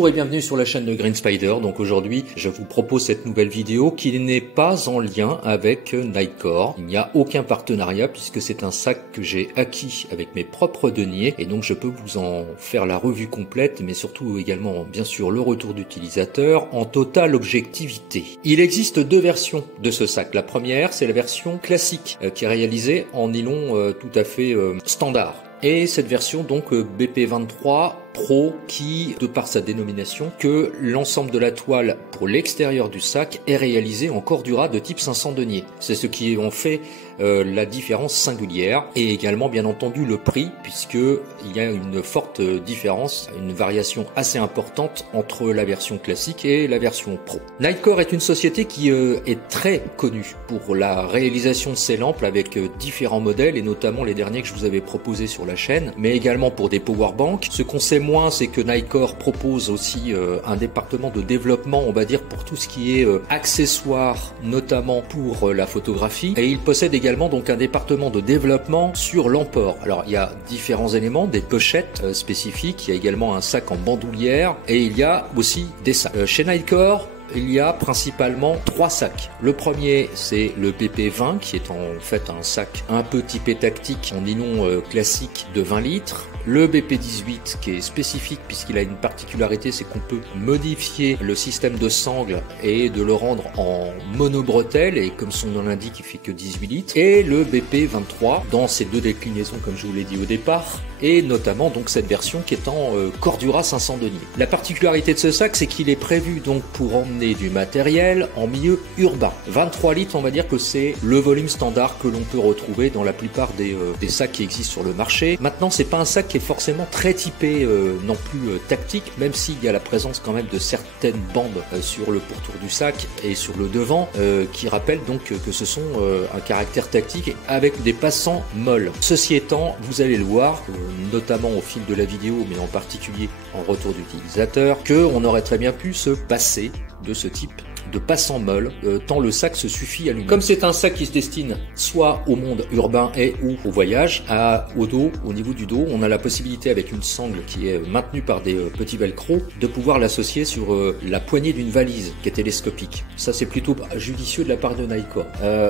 Bonjour et bienvenue sur la chaîne de Green Spider. Donc aujourd'hui, je vous propose cette nouvelle vidéo qui n'est pas en lien avec Nightcore. Il n'y a aucun partenariat puisque c'est un sac que j'ai acquis avec mes propres deniers et donc je peux vous en faire la revue complète, mais surtout également bien sûr le retour d'utilisateur en totale objectivité. Il existe deux versions de ce sac. La première, c'est la version classique qui est réalisée en nylon tout à fait standard. Et cette version donc BP23 Pro qui, de par sa dénomination, que l'ensemble de la toile pour l'extérieur du sac est réalisé en cordura de type 500 deniers. C'est ce qui en fait la différence singulière et également bien entendu le prix puisque il y a une forte différence, une variation assez importante entre la version classique et la version Pro. Nightcore est une société qui est très connue pour la réalisation de ses lampes avec différents modèles et notamment les derniers que je vous avais proposés sur la chaîne, mais également pour des powerbanks. Ce qu'on sait moins, c'est que Nightcore propose aussi un département de développement, on va dire, pour tout ce qui est accessoires, notamment pour la photographie. Et il possède également donc un département de développement sur l'emport. Alors il y a différents éléments, des pochettes spécifiques, il y a également un sac en bandoulière et il y a aussi des sacs. Chez Nightcore, il y a principalement trois sacs. Le premier, c'est le BP20 qui est en fait un sac un peu typé tactique en nylon classique de 20 litres. Le BP18 qui est spécifique puisqu'il a une particularité, c'est qu'on peut modifier le système de sangle et de le rendre en monobretelle et comme son nom l'indique, il fait que 18 litres. Et le BP23 dans ces deux déclinaisons comme je vous l'ai dit au départ et notamment donc cette version qui est en Cordura 500 deniers. La particularité de ce sac, c'est qu'il est prévu donc pour emmener du matériel en milieu urbain. 23 litres, on va dire que c'est le volume standard que l'on peut retrouver dans la plupart des sacs qui existent sur le marché. Maintenant, c'est pas un sac qui est forcément très typé non plus tactique, même s'il y a la présence quand même de certaines bandes sur le pourtour du sac et sur le devant qui rappellent donc que ce sont un caractère tactique avec des passants molles. Ceci étant, vous allez le voir, notamment au fil de la vidéo, mais en particulier en retour d'utilisateur, qu'on aurait très bien pu se passer de ce type de passant molle, tant le sac se suffit à lui-même. Comme c'est un sac qui se destine soit au monde urbain et ou au voyage, au dos, au niveau du dos, on a la possibilité avec une sangle qui est maintenue par des petits velcro de pouvoir l'associer sur la poignée d'une valise qui est télescopique. Ça c'est plutôt judicieux de la part de Nightcore.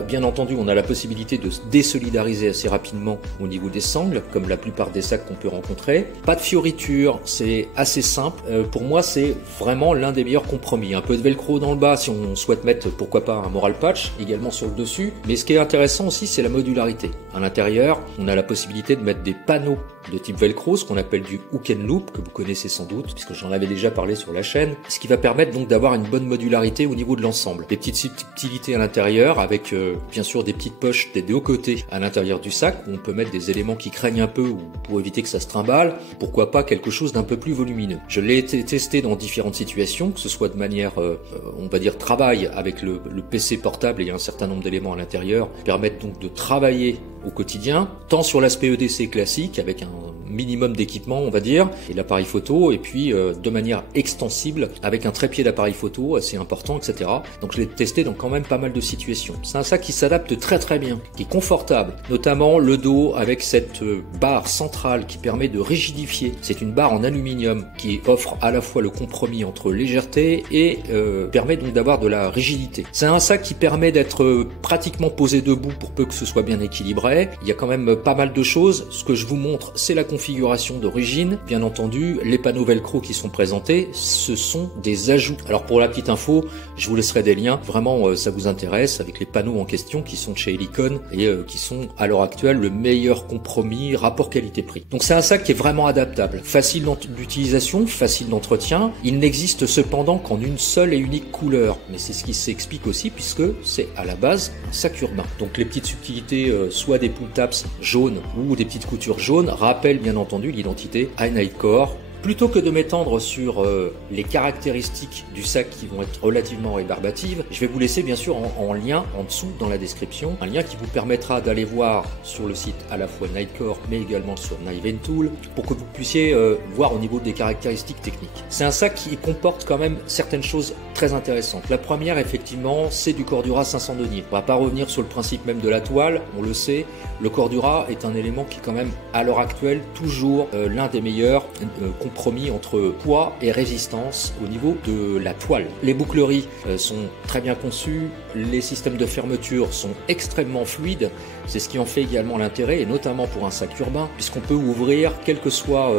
Bien entendu, on a la possibilité de se désolidariser assez rapidement au niveau des sangles, comme la plupart des sacs qu'on peut rencontrer. Pas de fioritures, c'est assez simple. Pour moi, c'est vraiment l'un des meilleurs compromis. Un peu de velcro dans le bas si on souhaite mettre pourquoi pas un moral patch également sur le dessus, mais ce qui est intéressant aussi c'est la modularité. À l'intérieur on a la possibilité de mettre des panneaux de type velcro, ce qu'on appelle du hook and loop, que vous connaissez sans doute puisque j'en avais déjà parlé sur la chaîne, ce qui va permettre donc d'avoir une bonne modularité au niveau de l'ensemble. Des petites subtilités à l'intérieur avec bien sûr des petites poches des deux côtés à l'intérieur du sac où on peut mettre des éléments qui craignent un peu ou pour éviter que ça se trimballe, pourquoi pas quelque chose d'un peu plus volumineux. Je l'ai testé dans différentes situations, que ce soit de manière on va dire travail avec le PC portable et il y a un certain nombre d'éléments à l'intérieur qui permettent donc de travailler au quotidien, tant sur l'aspect EDC classique avec un minimum d'équipement on va dire, et l'appareil photo, et puis de manière extensible avec un trépied d'appareil photo assez important, etc. Donc je l'ai testé dans quand même pas mal de situations. C'est un sac qui s'adapte très très bien, qui est confortable, notamment le dos avec cette barre centrale qui permet de rigidifier. C'est une barre en aluminium qui offre à la fois le compromis entre légèreté et permet donc d'avoir de la rigidité. C'est un sac qui permet d'être pratiquement posé debout pour peu que ce soit bien équilibré. Il y a quand même pas mal de choses. Ce que je vous montre, c'est la configuration d'origine. Bien entendu, les panneaux velcro qui sont présentés, ce sont des ajouts. Alors pour la petite info, je vous laisserai des liens. Vraiment, ça vous intéresse avec les panneaux en question qui sont de chez Helicon et qui sont à l'heure actuelle le meilleur compromis rapport qualité-prix. Donc c'est un sac qui est vraiment adaptable, facile d'utilisation, facile d'entretien. Il n'existe cependant qu'en une seule et unique couleur, mais c'est ce qui s'explique aussi puisque c'est à la base un sac urbain. Donc les petites subtilités, soit des pull tabs jaunes ou des petites coutures jaunes, rappellent bien entendu l'identité à Nightcore. Plutôt que de m'étendre sur les caractéristiques du sac qui vont être relativement rébarbatives, je vais vous laisser bien sûr en lien en dessous dans la description, un lien qui vous permettra d'aller voir sur le site à la fois Nightcore mais également sur Knife and Tool pour que vous puissiez voir au niveau des caractéristiques techniques. C'est un sac qui comporte quand même certaines choses très intéressantes. La première effectivement c'est du Cordura 500 deniers. On va pas revenir sur le principe même de la toile, on le sait, le Cordura est un élément qui est quand même à l'heure actuelle toujours l'un des meilleurs compromis entre poids et résistance au niveau de la toile. Les boucleries sont très bien conçues, les systèmes de fermeture sont extrêmement fluides, c'est ce qui en fait également l'intérêt, et notamment pour un sac urbain, puisqu'on peut ouvrir, quelles que soient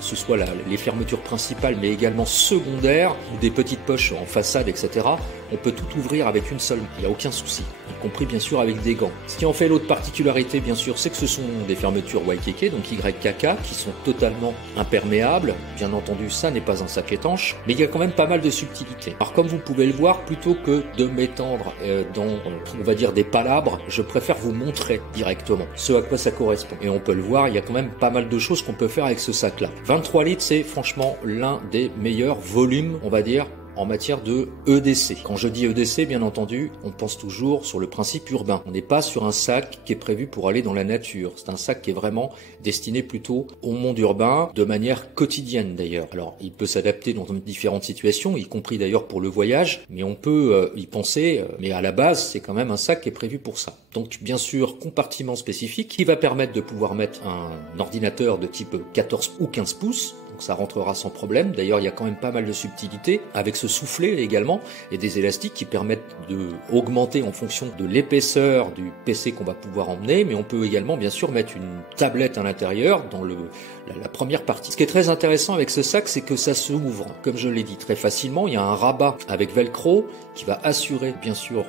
ce soit les fermetures principales, mais également secondaires, ou des petites poches en façade, etc. On peut tout ouvrir avec une seule main, il n'y a aucun souci, y compris bien sûr avec des gants. Ce qui en fait l'autre particularité, bien sûr, c'est que ce sont des fermetures YKK, donc YKK, qui sont totalement imperméables. Bien entendu, ça n'est pas un sac étanche, mais il y a quand même pas mal de subtilités. Alors comme vous pouvez le voir, plutôt que de m'étendre dans, on va dire, des palabres, je préfère vous montrer directement ce à quoi ça correspond. Et on peut le voir, il y a quand même pas mal de choses qu'on peut faire avec ce sac-là. 23 litres, c'est franchement l'un des meilleurs volumes, on va dire, en matière de EDC. Quand je dis EDC, bien entendu, on pense toujours sur le principe urbain. On n'est pas sur un sac qui est prévu pour aller dans la nature. C'est un sac qui est vraiment destiné plutôt au monde urbain, de manière quotidienne d'ailleurs. Alors, il peut s'adapter dans différentes situations, y compris d'ailleurs pour le voyage, mais on peut y penser, mais à la base, c'est quand même un sac qui est prévu pour ça. Donc, bien sûr, compartiment spécifique qui va permettre de pouvoir mettre un ordinateur de type 14 ou 15 pouces, donc ça rentrera sans problème. D'ailleurs, il y a quand même pas mal de subtilités avec ce soufflet également et des élastiques qui permettent de augmenter en fonction de l'épaisseur du PC qu'on va pouvoir emmener, mais on peut également bien sûr mettre une tablette à l'intérieur dans la première partie. Ce qui est très intéressant avec ce sac, c'est que ça s'ouvre, comme je l'ai dit, très facilement. Il y a un rabat avec velcro qui va assurer bien sûr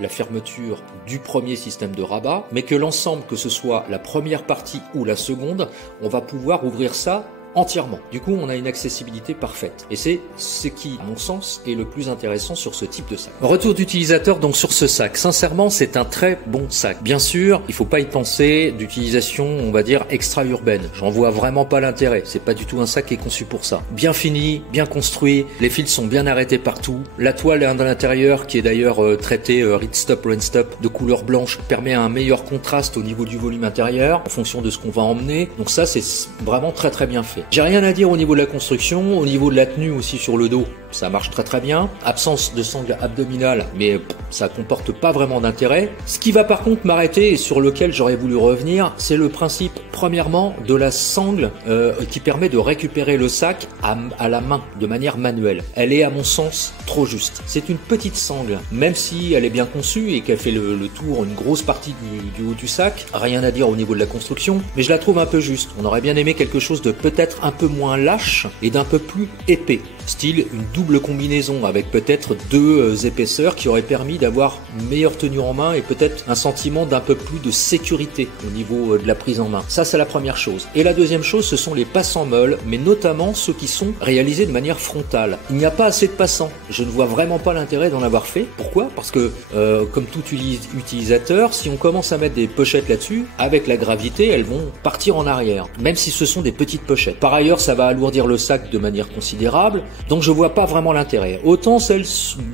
la fermeture du premier système de rabat, mais que l'ensemble, que ce soit la première partie ou la seconde, on va pouvoir ouvrir ça entièrement. Du coup, on a une accessibilité parfaite. Et c'est ce qui, à mon sens, est le plus intéressant sur ce type de sac. Retour d'utilisateur donc sur ce sac. Sincèrement, c'est un très bon sac. Bien sûr, il faut pas y penser d'utilisation, on va dire, extra-urbaine. J'en vois vraiment pas l'intérêt. C'est pas du tout un sac qui est conçu pour ça. Bien fini, bien construit, les fils sont bien arrêtés partout. La toile à l'intérieur, qui est d'ailleurs traitée Ripstop, Rainstop, de couleur blanche, permet un meilleur contraste au niveau du volume intérieur, en fonction de ce qu'on va emmener. Donc ça, c'est vraiment très très bien fait. J'ai rien à dire au niveau de la construction, au niveau de la tenue aussi sur le dos, ça marche très très bien. Absence de sangle abdominale, mais ça comporte pas vraiment d'intérêt. Ce qui va par contre m'arrêter et sur lequel j'aurais voulu revenir, c'est le principe, premièrement, de la sangle qui permet de récupérer le sac à la main, de manière manuelle. Elle est à mon sens trop juste. C'est une petite sangle, même si elle est bien conçue et qu'elle fait le tour, une grosse partie du haut du sac, rien à dire au niveau de la construction, mais je la trouve un peu juste. On aurait bien aimé quelque chose de peut-être un peu moins lâche et d'un peu plus épais. Style une double combinaison avec peut-être deux épaisseurs qui auraient permis d'avoir une meilleure tenue en main et peut-être un sentiment d'un peu plus de sécurité au niveau de la prise en main. Ça, c'est la première chose. Et la deuxième chose, ce sont les passants molles, mais notamment ceux qui sont réalisés de manière frontale. Il n'y a pas assez de passants. Je ne vois vraiment pas l'intérêt d'en avoir fait. Pourquoi ? Parce que, comme tout utilisateur, si on commence à mettre des pochettes là-dessus, avec la gravité, elles vont partir en arrière, même si ce sont des petites pochettes. Par ailleurs, ça va alourdir le sac de manière considérable, donc je vois pas vraiment l'intérêt. Autant celles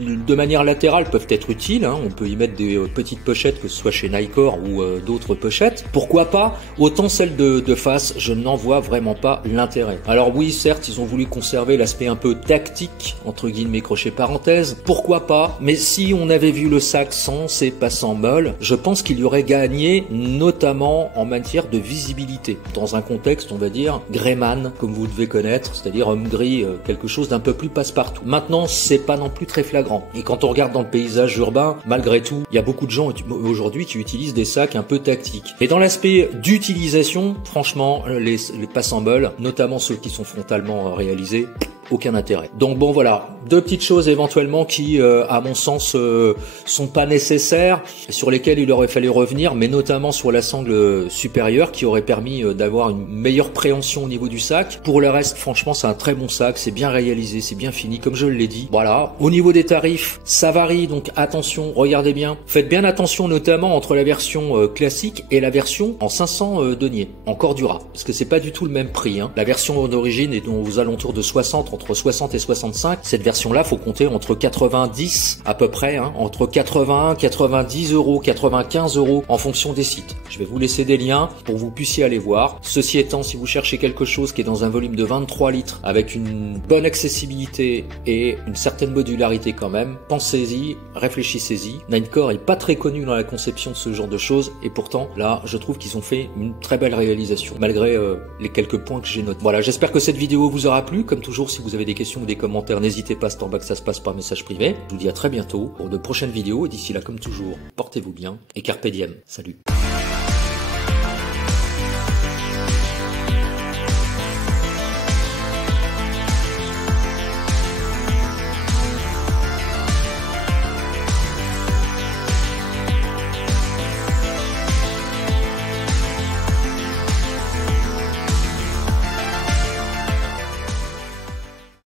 de manière latérale peuvent être utiles, hein, on peut y mettre des petites pochettes, que ce soit chez Nicor ou d'autres pochettes, pourquoi pas. Autant celles de face, je n'en vois vraiment pas l'intérêt. Alors oui, certes, ils ont voulu conserver l'aspect un peu tactique, entre guillemets, crochet parenthèse, pourquoi pas, mais si on avait vu le sac sans ces passants molles, je pense qu'il y aurait gagné, notamment en matière de visibilité, dans un contexte, on va dire, Greyman, comme vous devez connaître, c'est-à-dire homme gris, quelque chose d'un peu plus passe-partout. Maintenant, c'est pas non plus très flagrant. Et quand on regarde dans le paysage urbain, malgré tout, il y a beaucoup de gens aujourd'hui qui utilisent des sacs un peu tactiques. Et dans l'aspect d'utilisation, franchement, les passants molles, notamment ceux qui sont frontalement réalisés, aucun intérêt. Donc bon, voilà, deux petites choses éventuellement qui, à mon sens, sont pas nécessaires, sur lesquelles il aurait fallu revenir, mais notamment sur la sangle supérieure qui aurait permis d'avoir une meilleure préhension au niveau du sac. Pour le reste, franchement, c'est un très bon sac, c'est bien réalisé, c'est bien fini, comme je l'ai dit. Voilà. Au niveau des tarifs, ça varie, donc attention, regardez bien. Faites bien attention notamment entre la version classique et la version en 500 deniers, en Cordura, parce que c'est pas du tout le même prix, hein. La version d'origine est aux alentours de 60, entre entre 60 et 65. Cette version-là, faut compter entre 90 à peu près, hein, entre 81, 90 euros, 95 euros en fonction des sites. Je vais vous laisser des liens pour que vous puissiez aller voir. Ceci étant, si vous cherchez quelque chose qui est dans un volume de 23 litres avec une bonne accessibilité et une certaine modularité quand même, pensez-y, réfléchissez-y. Ninecore est pas très connu dans la conception de ce genre de choses et pourtant là, je trouve qu'ils ont fait une très belle réalisation malgré les quelques points que j'ai notés. Voilà, j'espère que cette vidéo vous aura plu. Comme toujours, si vous avez des questions ou des commentaires, n'hésitez pas, c'est en bas que ça se passe par message privé. Je vous dis à très bientôt pour de prochaines vidéos et d'ici là, comme toujours, portez-vous bien et carpe diem. Salut.